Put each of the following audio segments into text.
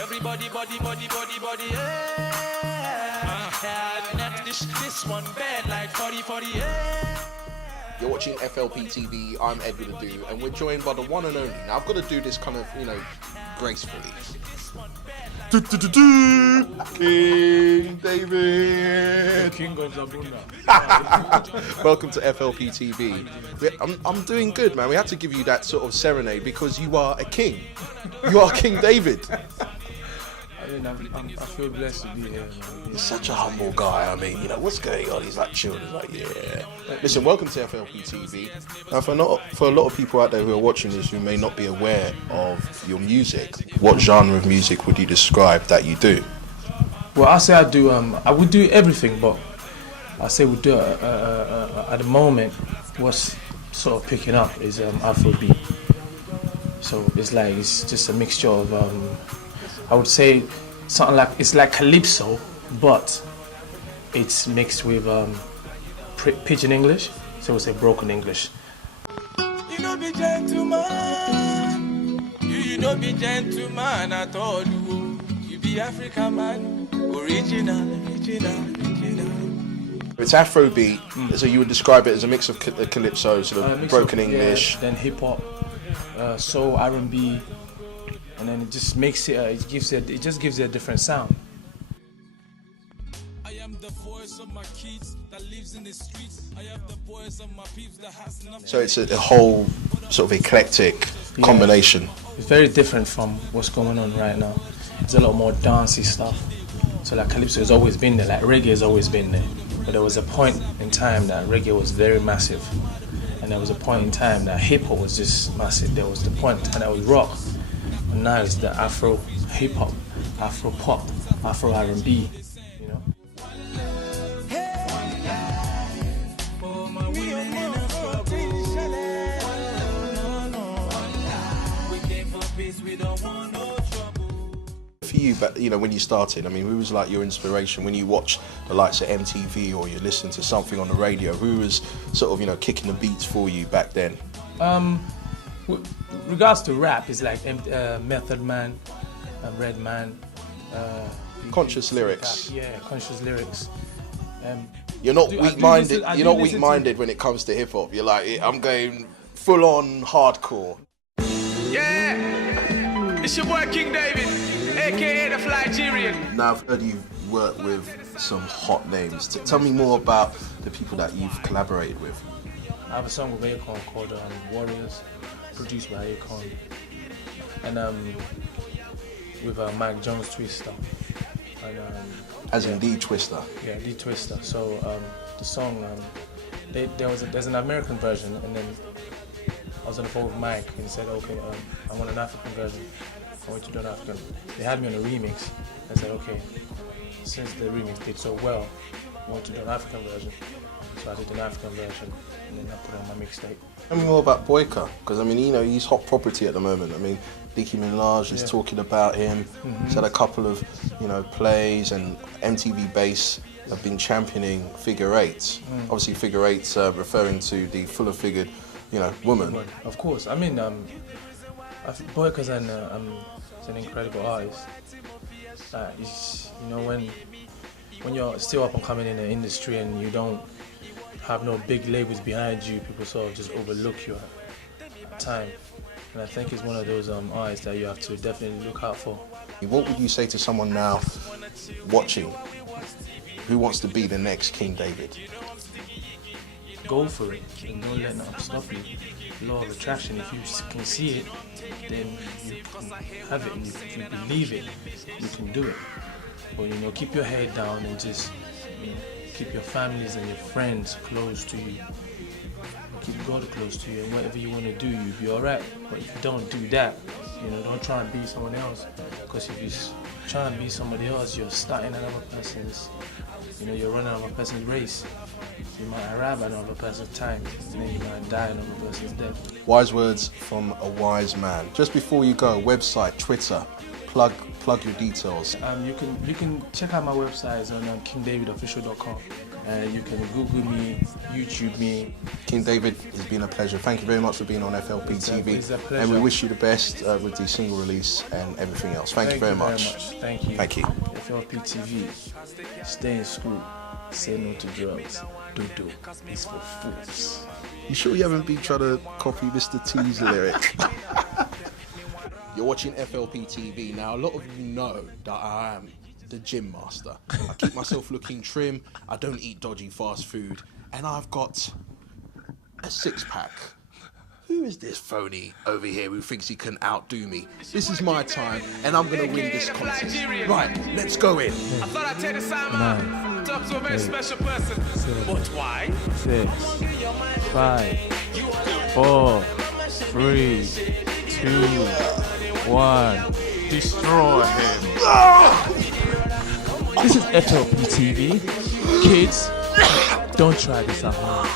Everybody, body, yeah. This one bad like 40, yeah. You're watching FLP TV, I'm Edward Adu, and we're joined by the one and only. Now, I've got to do this kind of, gracefully. King David! King of Zabunda. Welcome to FLP TV. I'm doing good, man. We had to give you that sort of serenade because you are a king. You are King David. I feel blessed to be here. You're such a humble guy. I mean, what's going on? He's like chilled. He's like, yeah. Listen, welcome to FLP TV. Now, for a lot of people out there who are watching this who may not be aware of your music, what genre of music would you describe that you do? Well, I say I would do everything, but I say we do at the moment. What's sort of picking up is Afrobeat. So it's just a mixture of I would say something like it's like calypso, but it's mixed with pidgin English. So we say broken English. You know be gentleman. You know be gentleman at all. You be African man, original. It's Afrobeat, so you would describe it as a mix of calypso, sort of broken English. Yeah, then hip hop, soul, R&B. And then it just makes it. It just gives it a different sound. I am the voice of my kids that lives in the streets. I have the voice of my peeps that has nothing. So it's a whole sort of eclectic combination. It's very different from what's going on right now. It's a lot more dancey stuff. So like calypso has always been there. Like reggae has always been there. But there was a point in time that reggae was very massive, and there was a point in time that hip hop was just massive. There was the point in time that was rock. And now it's the Afro hip hop, Afro pop, Afro R&B, For you, but when you started, I mean, who was like your inspiration when you watched the likes of MTV or you listened to something on the radio? Who was sort of kicking the beats for you back then? With regards to rap, it's like Method Man, Redman. Conscious lyrics. Yeah, conscious lyrics. You're not weak-minded. You're not weak-minded when it comes to hip hop. You're like, I'm going full-on hardcore. Yeah, it's your boy King David, aka the Flygerian. Now I've heard you've worked with some hot names. Tell me more about the people that you've collaborated with. I have a song with Akon called Warriors, produced by Akon, and with Mike Jones Twister. And, as in D Twister? Yeah, D Twister. So the song, there's an American version, and then I was on the phone with Mike and he said, okay, I want an African version. I want to do an African. They had me on a remix. I said, okay, since the remix did so well, I want to do an African version. So I did an African version, and then I put it on my mixtape. Tell me more about Boyka, because I mean, he's hot property at the moment. I mean, Nicki Minaj is talking about him. He's had a couple of, plays, and MTV Base have been championing figure eights. Obviously, figure eights referring to the fuller figured, woman. Of course. I mean, Boyka's an incredible artist. When you're still up and coming in the industry and you don't have no big labels behind you, people sort of just overlook you at time. And I think it's one of those artists that you have to definitely look out for. What would you say to someone now watching who wants to be the next King David? Go for it and don't let nothing stop you. Law of attraction, if you can see it, then you can have it. And if you believe it, you can do it. But keep your head down and just keep your families and your friends close to you. Keep God close to you, and whatever you want to do, you'll be alright. But if you don't do that, don't try and be someone else. Because if you try and be somebody else, you're starting another person's, you're running another person's race. You might arrive at another person's time, and then you might die another person's death. Wise words from a wise man. Just before you go, website, Twitter, plug your details. You can check out my website on kingdavidofficial.com. You can Google me, YouTube me. King David, it's been a pleasure. Thank you very much for being on FLP TV. It's a pleasure. And we wish you the best with the single release and everything else. Thank you very much. Thank you. Thank you. FLP TV. Stay in school. Say no to drugs. Do. It's for fools. You sure you haven't been trying to copy Mr. T's lyric? You're watching FLP TV. Now, a lot of you know that I am the gym master. I keep myself looking trim. I don't eat dodgy fast food. And I've got a six-pack. Who is this phony over here who thinks he can outdo me? This is my time, and I'm going to win this contest. Right, let's go in. I thought I'd take the time out to talk to a very special person. But why? 6, 5, 4, 3, 2, 1. Destroy him. This is FLP TV. Kids, don't try this at home.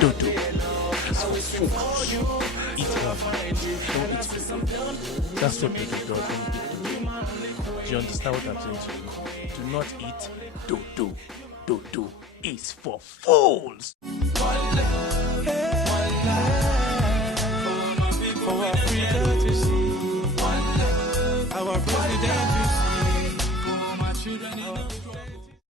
Do. It's for fools. Eat healthy. Don't eat food. That's what we do. Do you understand what I'm saying to you? Do not eat. Do. It's for fools.